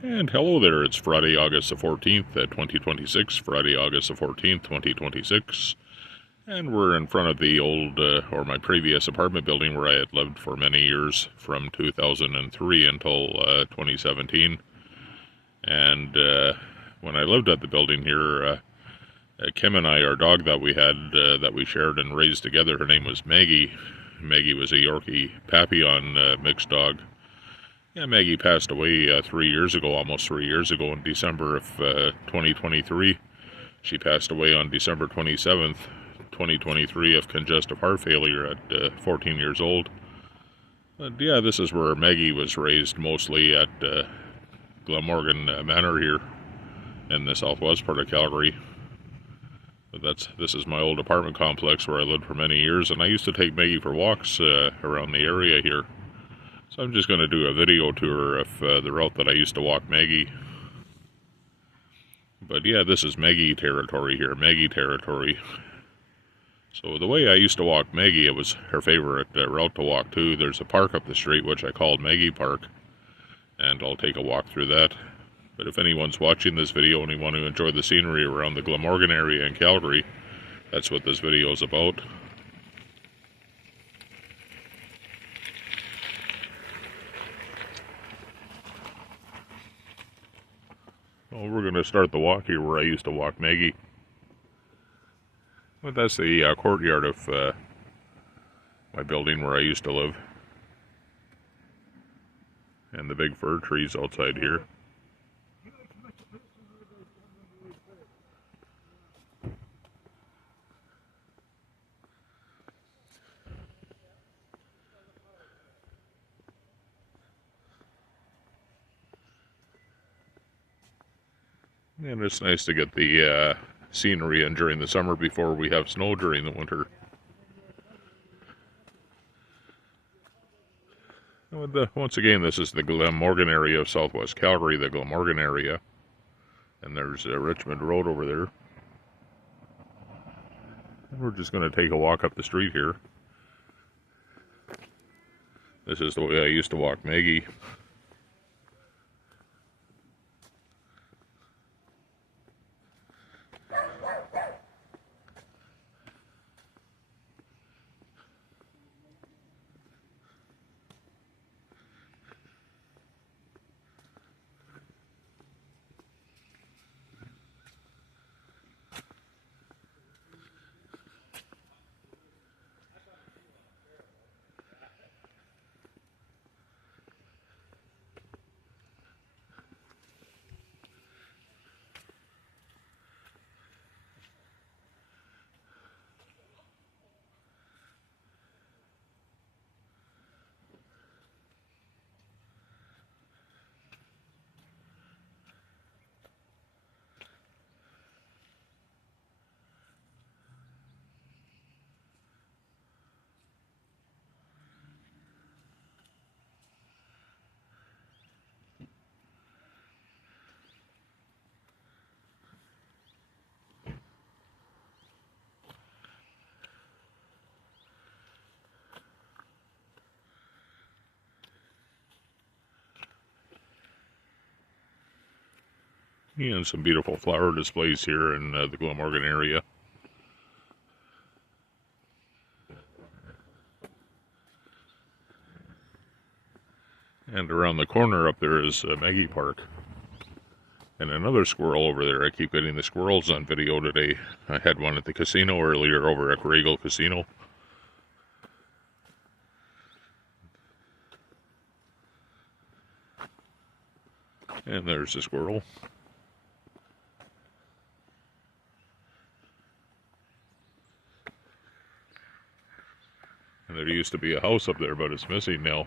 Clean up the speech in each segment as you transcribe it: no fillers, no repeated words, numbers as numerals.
And hello there, it's Friday, August the 14th, 2026, Friday, August the 14th, 2026, and we're in front of the old, or my previous apartment building where I had lived for many years, from 2003 until 2017, and when I lived at the building here, Kim and I, our dog that we had, that we shared and raised together, her name was Maggie. Maggie was a Yorkie Papillon mixed dog. Yeah, Maggie passed away 3 years ago, almost 3 years ago, in December of 2023. She passed away on December 27th, 2023, of congestive heart failure at 14 years old. But yeah, this is where Maggie was raised, mostly at Glamorgan Manor here in the southwest part of Calgary. But this is my old apartment complex where I lived for many years, and I used to take Maggie for walks around the area here. So I'm just going to do a video tour of the route that I used to walk Maggie. But yeah, this is Maggie territory here, Maggie territory. So the way I used to walk Maggie, it was her favorite route to walk too. There's a park up the street which I called Maggie Park, and I'll take a walk through that. But if anyone's watching this video and you want to enjoy the scenery around the Glamorgan area in Calgary, that's what this video is about. Well, we're going to start the walk here where I used to walk Maggie. But that's the courtyard of my building where I used to live. And the big fir trees outside here. And it's nice to get the scenery in during the summer before we have snow during the winter. Once again, this is the Glamorgan area of southwest Calgary, the Glamorgan area. And there's Richmond Road over there. And we're just going to take a walk up the street here. This is the way I used to walk Maggie. And some beautiful flower displays here in the Glamorgan area. And around the corner up there is Maggie Park. And another squirrel over there. I keep getting the squirrels on video today. I had one at the casino earlier over at Regal Casino. And there's the squirrel. And there used to be a house up there, but it's missing now.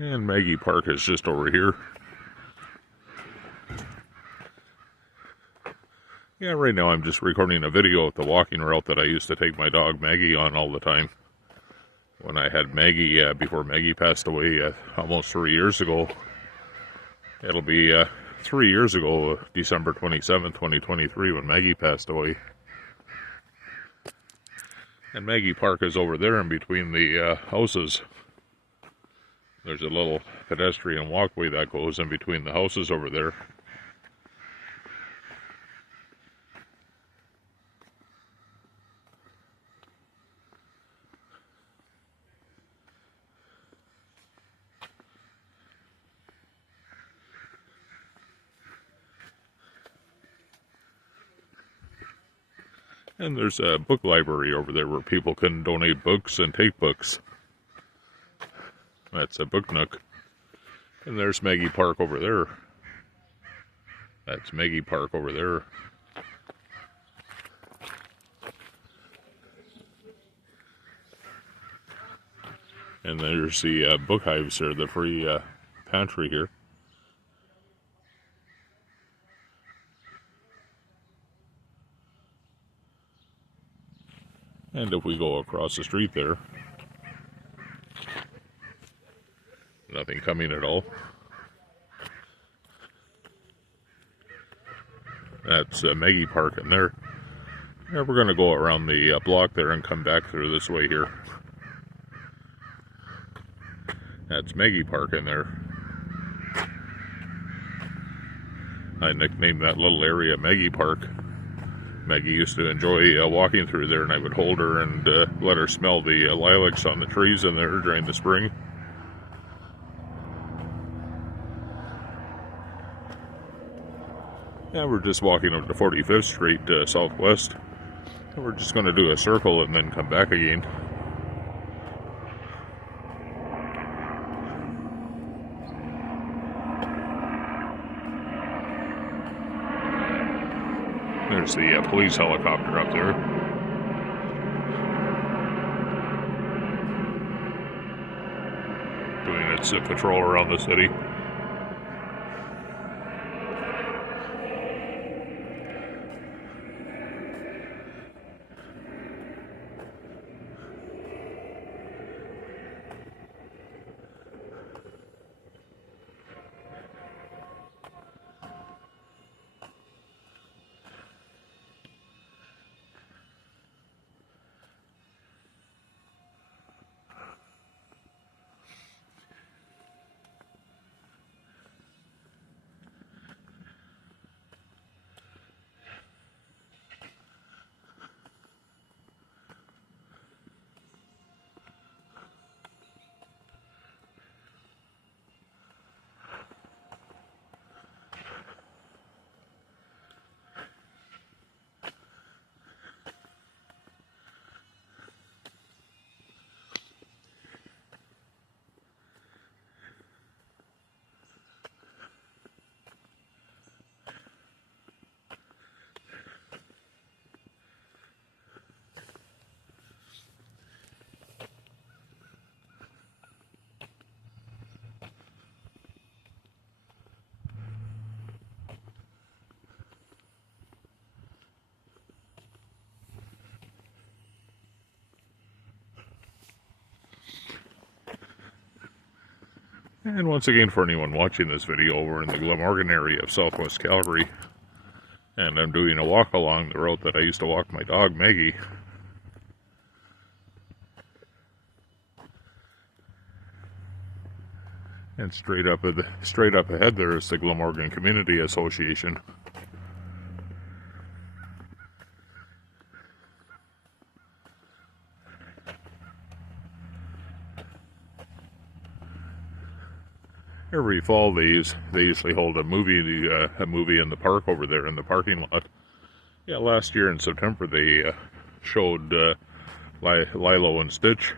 And Maggie Park is just over here. Yeah, right now I'm just recording a video of the walking route that I used to take my dog Maggie on all the time. When I had Maggie, before Maggie passed away almost 3 years ago. It'll be 3 years ago, December 27th, 2023, when Maggie passed away. And Maggie Park is over there in between the houses. There's a little pedestrian walkway that goes in between the houses over there. And there's a book library over there where people can donate books and take books. That's a book nook. And there's Maggie Park over there. That's Maggie Park over there. And there's the book hives here, the free pantry here. And if we go across the street there, nothing coming at all. That's Maggie Park in there. Yeah, we're going to go around the block there and come back through this way here. That's Maggie Park in there. I nicknamed that little area Maggie Park. Maggie used to enjoy walking through there, and I would hold her and let her smell the lilacs on the trees in there during the spring. Yeah, we're just walking up to 45th Street Southwest. And we're just going to do a circle and then come back again. There's the police helicopter up there. Doing its patrol around the city. And once again, for anyone watching this video, we're in the Glamorgan area of southwest Calgary. And I'm doing a walk along the road that I used to walk my dog, Maggie. And straight up ahead there is the Glamorgan Community Association. Every fall they usually hold a movie in the park over there in the parking lot. Yeah, last year in September they showed Lilo and Stitch.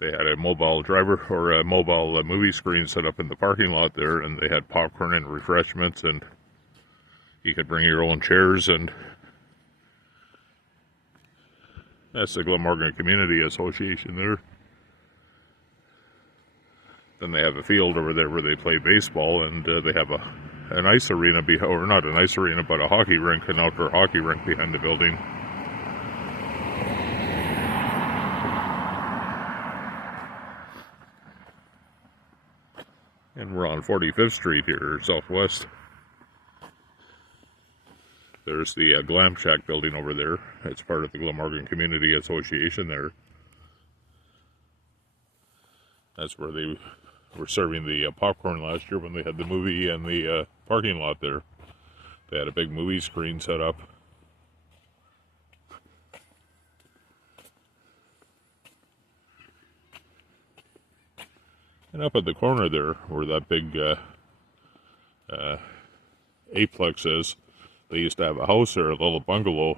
They had a mobile movie screen set up in the parking lot there, and they had popcorn and refreshments, and you could bring your own chairs, and that's the Glamorgan Community Association there. Then they have a field over there where they play baseball, and they have an ice arena, or not an ice arena, but a hockey rink, an outdoor hockey rink behind the building. And we're on 45th Street here, southwest. There's the Glam Shack building over there. It's part of the Glamorgan Community Association there. That's where they were serving the popcorn last year when they had the movie and the parking lot there. They had a big movie screen set up. And up at the corner there, where that big Aplex is, they used to have a house there, a little bungalow.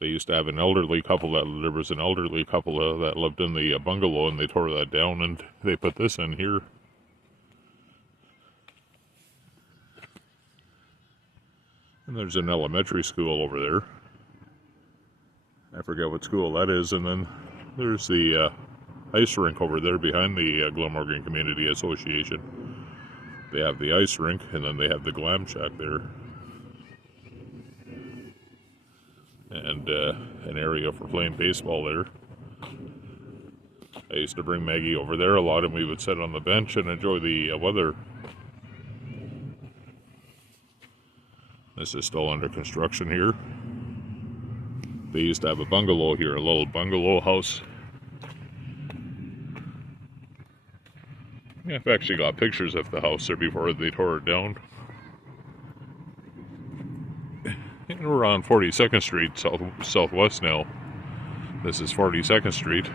They used to have an elderly couple there was an elderly couple that lived in the bungalow, and they tore that down and they put this in here. And there's an elementary school over there. I forget what school that is. And then there's the ice rink over there behind the Glamorgan Community Association. They have the ice rink, and then they have the Glam Shack there. And an area for playing baseball there. I used to bring Maggie over there a lot, and we would sit on the bench and enjoy the weather. This is still under construction here. They used to have a bungalow here, a little bungalow house. Yeah, I've actually got pictures of the house there before they tore it down. And we're on 42nd Street, southwest now. This is 42nd Street.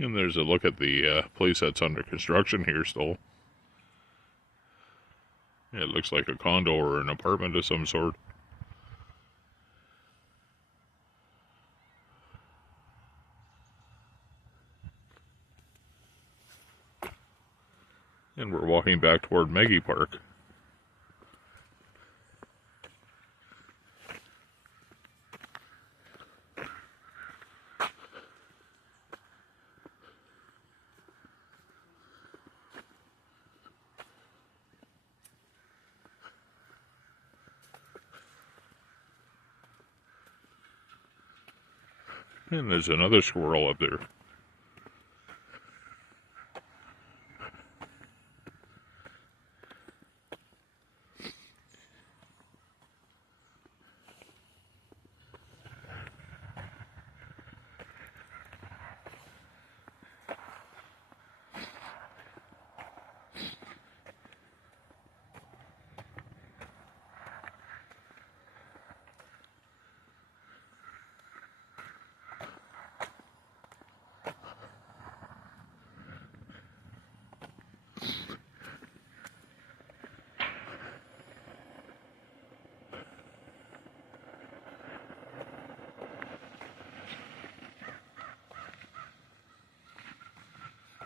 And there's a look at the place that's under construction here still. It looks like a condo or an apartment of some sort. And we're walking back toward Maggie Park. And there's another squirrel up there.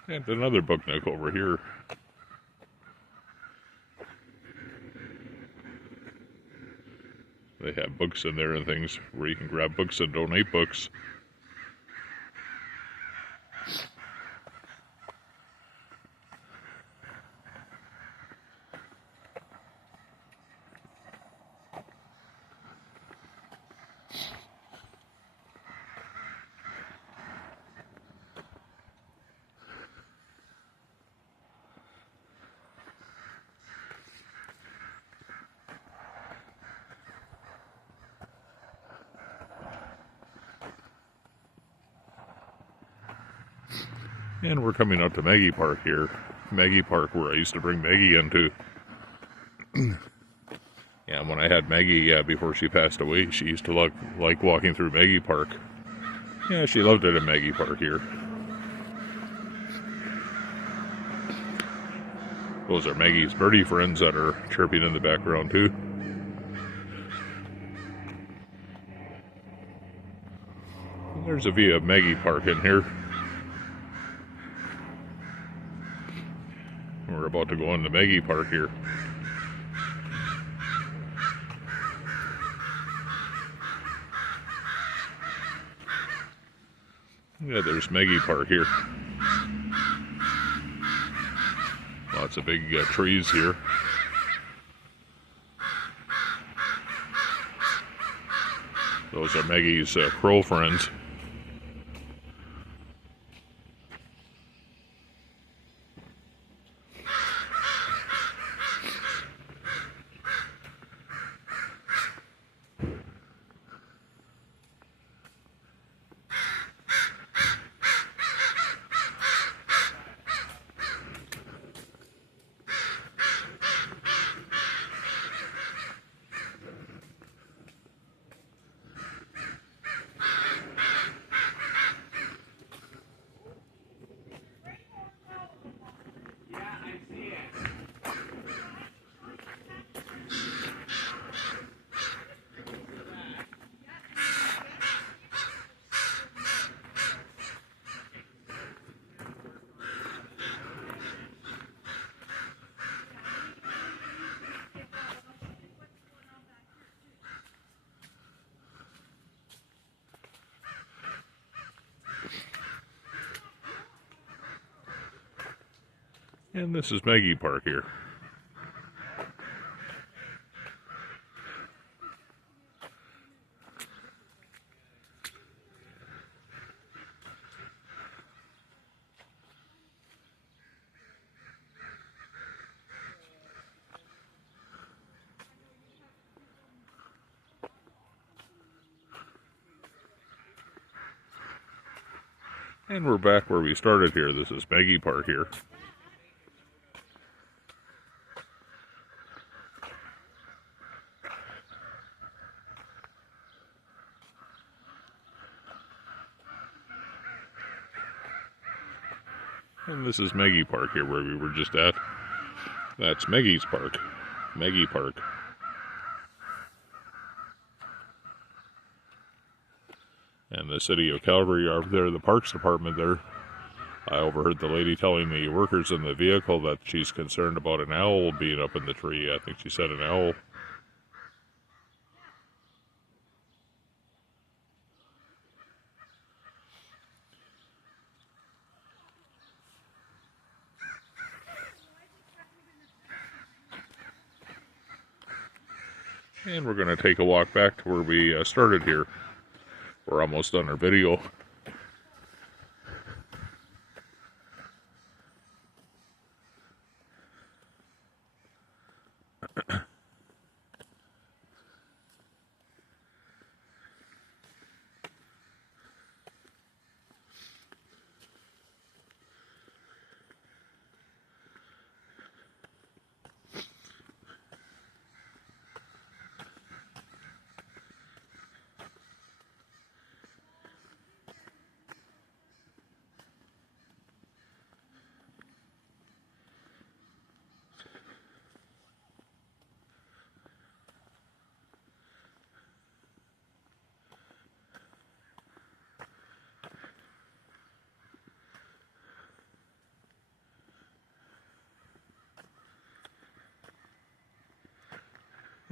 And another book nook over here. They have books in there and things where you can grab books and donate books. And we're coming up to Maggie Park here. Maggie Park, where I used to bring Maggie into. Yeah, when I had Maggie before she passed away, she used to like walking through Maggie Park. Yeah, she loved it in Maggie Park here. Those are Maggie's birdie friends that are chirping in the background too. And there's a view of Maggie Park in here. We're about to go into Maggie Park here. Yeah, there's Maggie Park here. Lots of big trees here. Those are Maggie's crow friends. And this is Maggie Park here. And we're back where we started here. This is Maggie Park here. And this is Maggie Park here where we were just at. That's Maggie's Park. Maggie Park. And the city of Calgary are there, the parks department there. I overheard the lady telling the workers in the vehicle that she's concerned about an owl being up in the tree. I think she said an owl. And we're going to take a walk back to where we started here. We're almost done our video.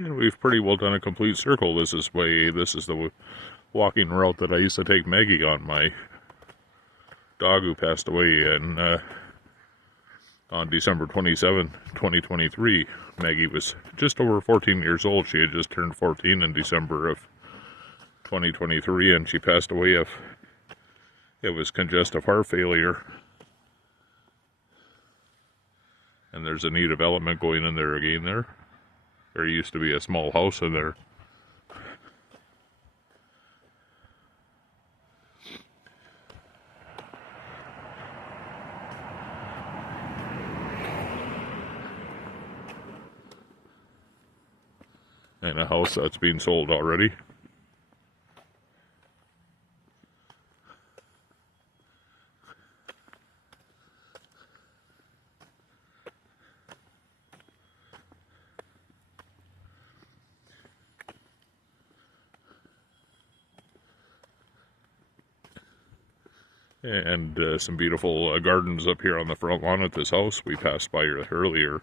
And we've pretty well done a complete circle. This is the walking route that I used to take Maggie on, my dog who passed away on December 27, 2023. Maggie was just over 14 years old. She had just turned 14 in December of 2023, and she passed away of, it was congestive heart failure. And there's a new development going in there again there. There used to be a small house in there. and a house that's being sold already. And some beautiful gardens up here on the front lawn at this house we passed by earlier.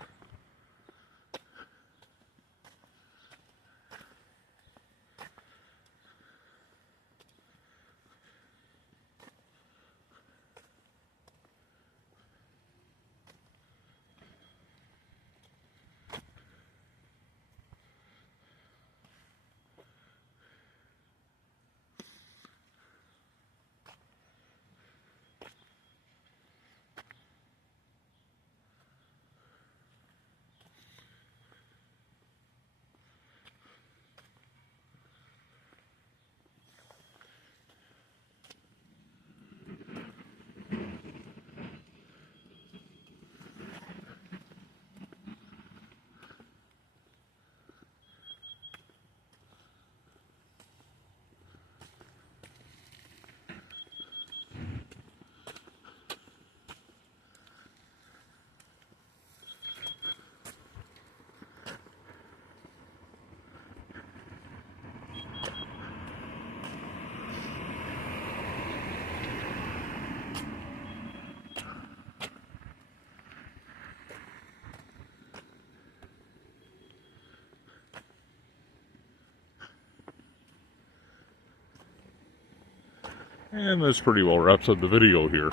And this pretty well wraps up the video here.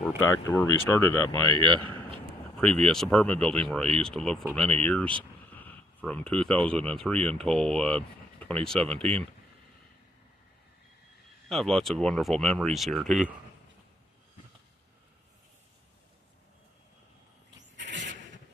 We're back to where we started at my previous apartment building where I used to live for many years, from 2003 until 2017. I have lots of wonderful memories here too.